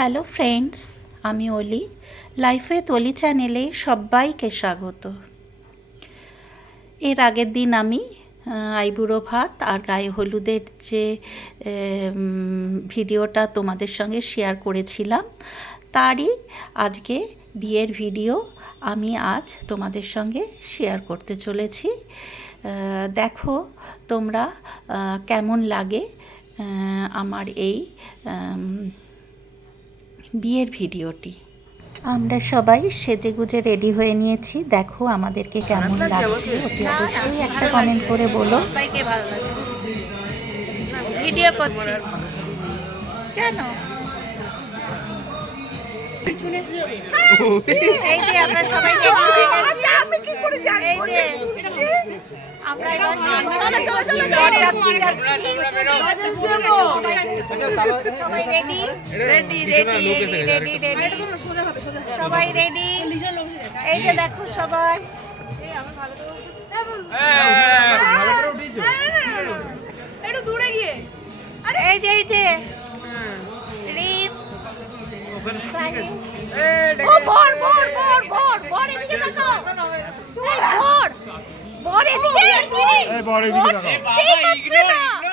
Hello friends, আমি অলি। লাইফে তলি চ্যানেলে সবাইকে স্বাগত। এর আগের দিন আমি আইবুড়ো ভাত আর গায়ে হলুদের যে ভিডিওটা তোমাদের সঙ্গে শেয়ার করেছিলাম, তারই আজকে বিয়ের ভিডিও আমি আজ তোমাদের সঙ্গে শেয়ার করতে চলেছি। দেখো তোমরা কেমন লাগে আমার এই বিয়ের ভিডিওটি। আমরা সবাই সেজে গুজে রেডি হয়ে নিয়েছি। দেখো আমাদেরকে কেমন লাগছে অতি অবশ্যই একটা কমেন্ট করে বলো। সবাইকে ভালো লাগে। ভিডিও করছি। কেন? এই যে আমরা সবাই রেডি হয়ে গেছি। এই যে আমরা এবার বরযাত্রী যাচ্ছি। সবাই ready ready ready ready ready সবাই রেডি এই যে দেখো সবাই। একটু দূরে গিয়ে। এই যে এই যে। রিম। ও বর বর বর বর বর এদিকে তাকাও এই বর বর এদিকে বর এদিকে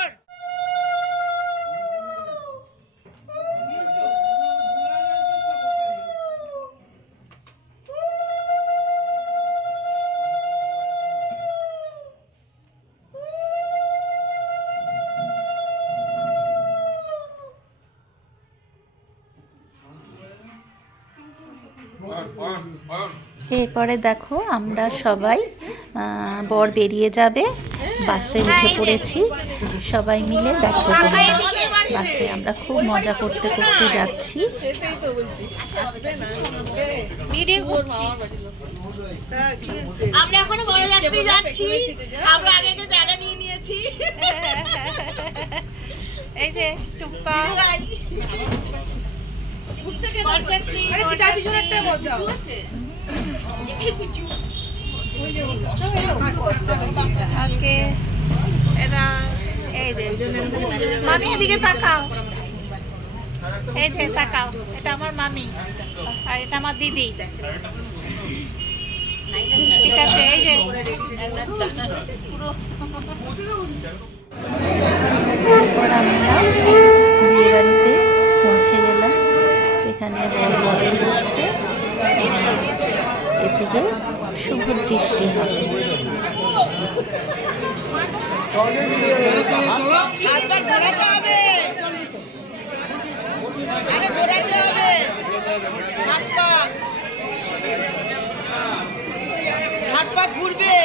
এরপরে দেখো আমরা সবাই আহ, বর বেরিয়ে যাবে। বাসে উঠে পড়েছি। সবাই মিলে দেখো তোমরা বাসে আমরা খুব মজা করতে করতে যাচ্ছি। আমরা এখন বড় যাত্রী যাচ্ছি। আমরা আগে আগে জায়গা নিয়ে নিয়েছি। এই যে টুম্পা। এই যে মামি এদিকে তাকাও। এই যে তাকাও। এটা আমার মামি। আর এটা আমার দিদি। ঠিক আছে এই যে। তারপর শুভ দৃষ্টি হবে। ঘুরবে।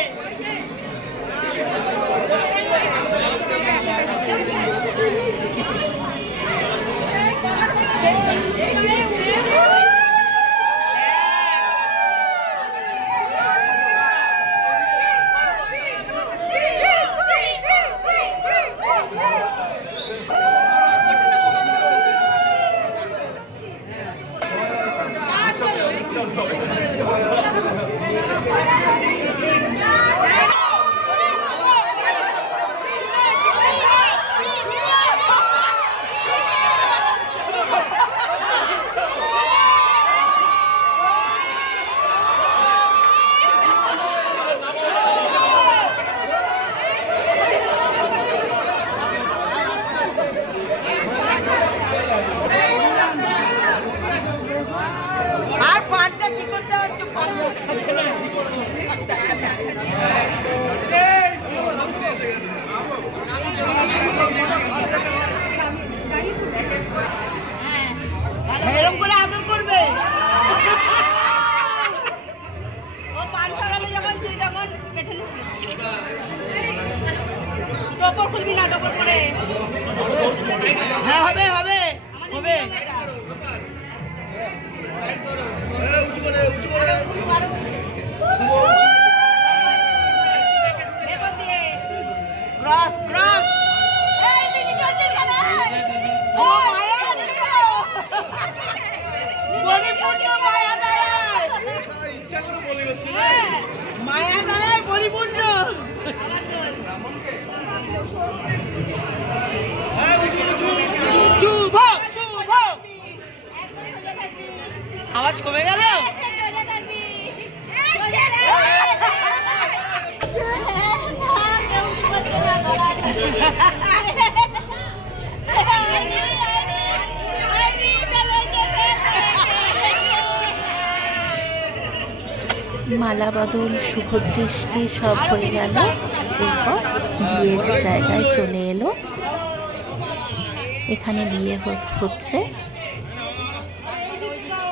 আওয়াজ কমে গেল? মালা বদল, শুভদৃষ্টি সব হয়ে গেল। এরপর বিয়ের জায়গায় চলে এলো। এখানে বিয়ে হচ্ছে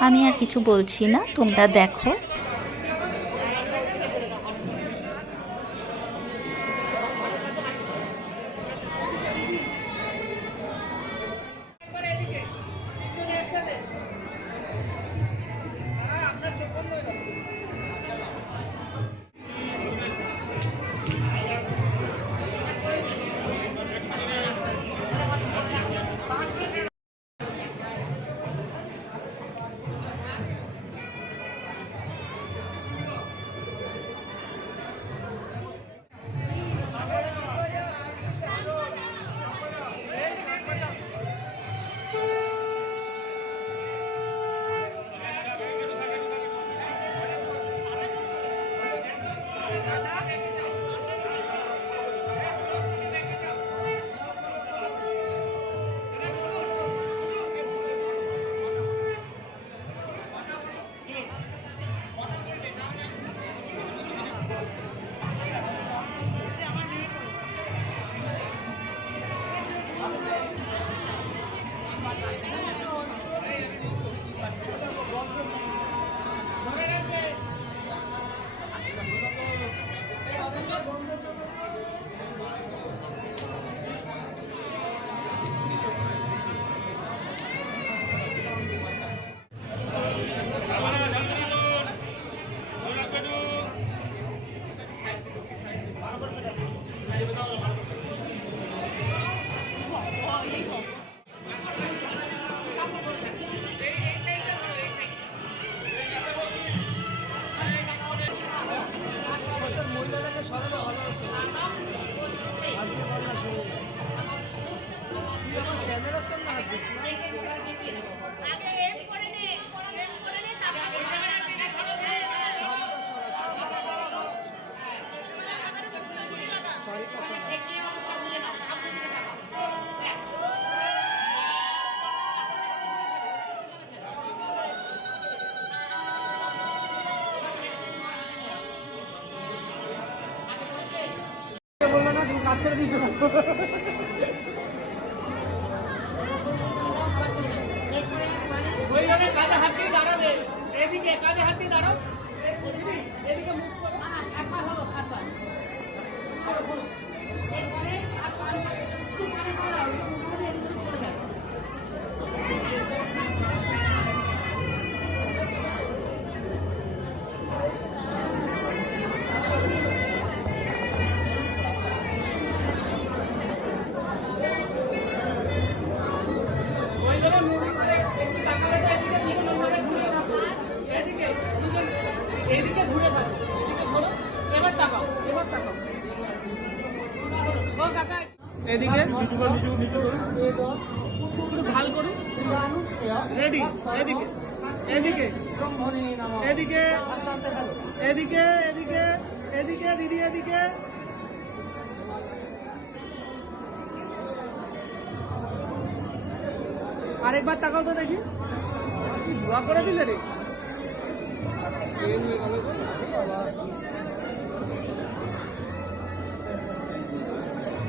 আমি আর কিছু বলছি না তোমরা দেখো। কাজে হাত দিয়ে এদিকে কাজে হাত দিয়ে দাঁড়াও। এদিকে মুখ করো। ওইখানে ভালো করুন এদিকে এদিকে এদিকে এদিকে এদিকে এদিকে, দিদি, এদিকে। আরেকবার তাকাও তো দেখি। ধোয়া করে দিলে রে?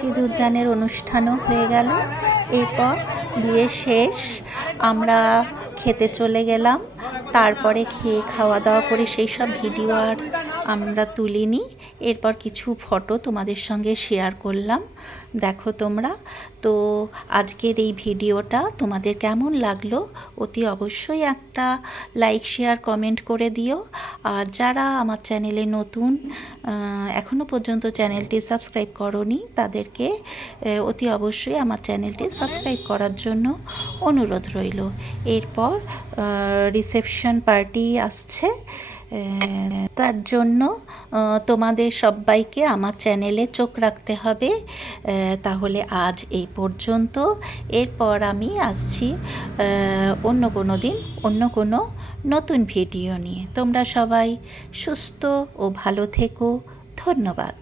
সিঁদুরদানের অনুষ্ঠানও হয়ে গেল। এরপর বিয়ে শেষ, আমরা খেতে চলে গেলাম। তারপরে খেয়ে খাওয়া দাওয়া করে সেই সব ভিডিও আর আমরা তুলিনি। এরপর কিছু ফটো তোমাদের সঙ্গে শেয়ার করলাম। দেখো তোমরা। তো আজকের এই ভিডিওটা তোমাদের কেমন লাগল অতি অবশ্যই একটা লাইক শেয়ার কমেন্ট করে দিও। আর যারা আমার চ্যানেলে নতুন এখনও পর্যন্ত চ্যানেলটি সাবস্ক্রাইব করনি, তাদেরকে অতি অবশ্যই আমার চ্যানেলটি সাবস্ক্রাইব করার জন্য অনুরোধ রইল। এরপর রিসেপশন পার্টি আসছে। তার জন্য তোমাদের সবাইকে আমার চ্যানেলে চোখ রাখতে হবে। তাহলে আজ এই পর্যন্ত। এরপর আমি আসছি অন্য কোনো দিন, অন্য কোনো নতুন ভিডিও নিয়ে। তোমরা সবাই সুস্থ ও ভালো থেকো। ধন্যবাদ।